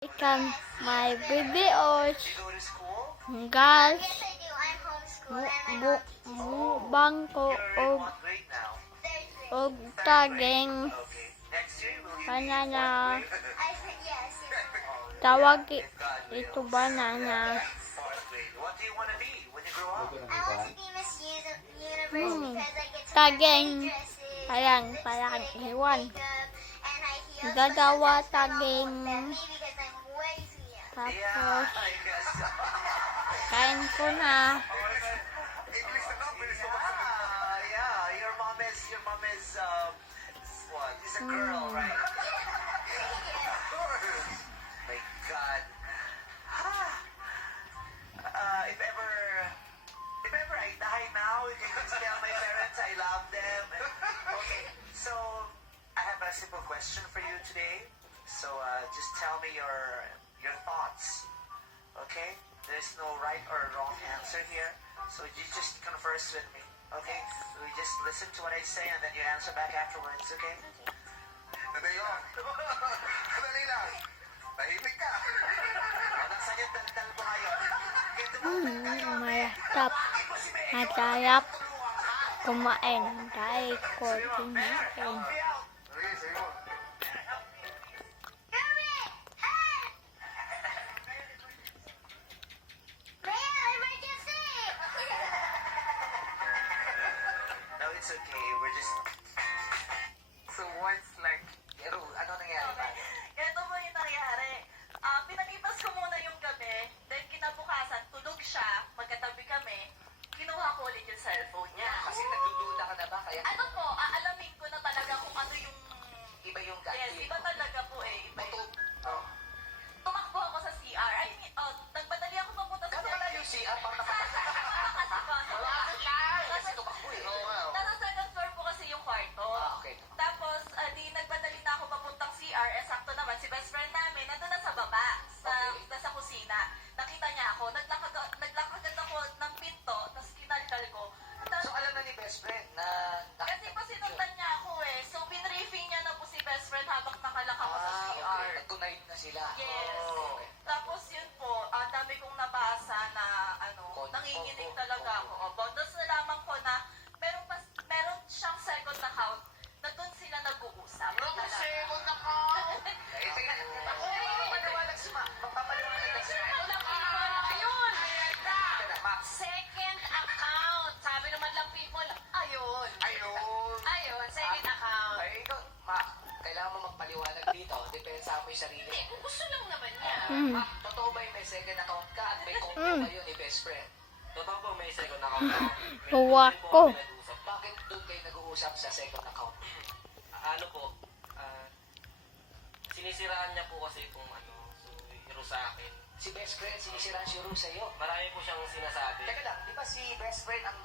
Ikan my videos, guys, mukbang ko og taging banana. Tawag ito banana. Taging parang iwan. Gagawa taging. Tapos kain ko na. Your mom is what? Is a girl, right? My God. If ever I die now, you can just tell my parents I love them. Okay, so I have a simple question for you today. So just tell me your thoughts. Okay? There's no right or wrong answer here. So you just converse with me. Okay? We just listen to what I say and then you answer back afterwards. Okay? Dali lang. Dali lang. Tahimik ka. Nasaan yung daldal mo ngayon? Masarap. Masarap kumain. Dahil ko kinain. Sige, sige mo. No, it's okay. We're just... So what's like, ano nangyari ba? Ito mo yung nangyari. Pinalipas ko muna yung gabi, then kinabukasan, tulog siya, magkatabi kami, kinuha ko ulit yung cellphone niya. Kasi nagdududa ka na ba? Kaya Ano po, aalamin ko na talaga kung ano yung... iba yung Yes, iba talaga po eh. Iba yung... Oh. Tumakbo ako sa CR. Nagpadali ako papunta sa Gano'n wala yung CR para napapasok. Wala ka lang. Kasi tumakbo eh. Oo nga. Nasa second floor po kasi yung kwarto. Okay. Tapos, di nagpadali na ako papuntang CR. Sakto naman, si best friend namin, nandun na sa baba, nasa kusina. Nakita niya ako, naglakad ako ng pinto, tapos kinalkal ko. So alam na ni best friend na... Kasi po sinundan niya ako eh. So, binriefing niya na po si best friend habang nakalak ako sa CR. Okay. Nag-tonight na sila. Yes. Oh. Tapos yun po, ang dami kong nabasa na nanginginig talaga ako. Tapos nalaman ko na meron siyang second account na doon sila nag-uusap. Second na ka! Eh, sige. Ako, mapapaliwanag si Ma. Mapapaliwanag si Ma. Ayun! Max. Second account! Sabi naman lang people, ayun. Ayun. Second account. Ay, ikaw, Ma, kailangan mo magpaliwanag dito. Depensa mo yung sarili mo. Gusto lang naman niya. Ma, totoo ba yung may second account ka at may company ba yun ni best friend? Totoo po, may second account ako. Huwag ko. Bakit doon kayo nag-uusap sa second account? Ano po, sinisiraan niya po kasi kung so, hero sa akin. Si best friend, sinisiraan si Ru sa'yo. Marami po siyang sinasabi. Teka lang, di ba si best friend ang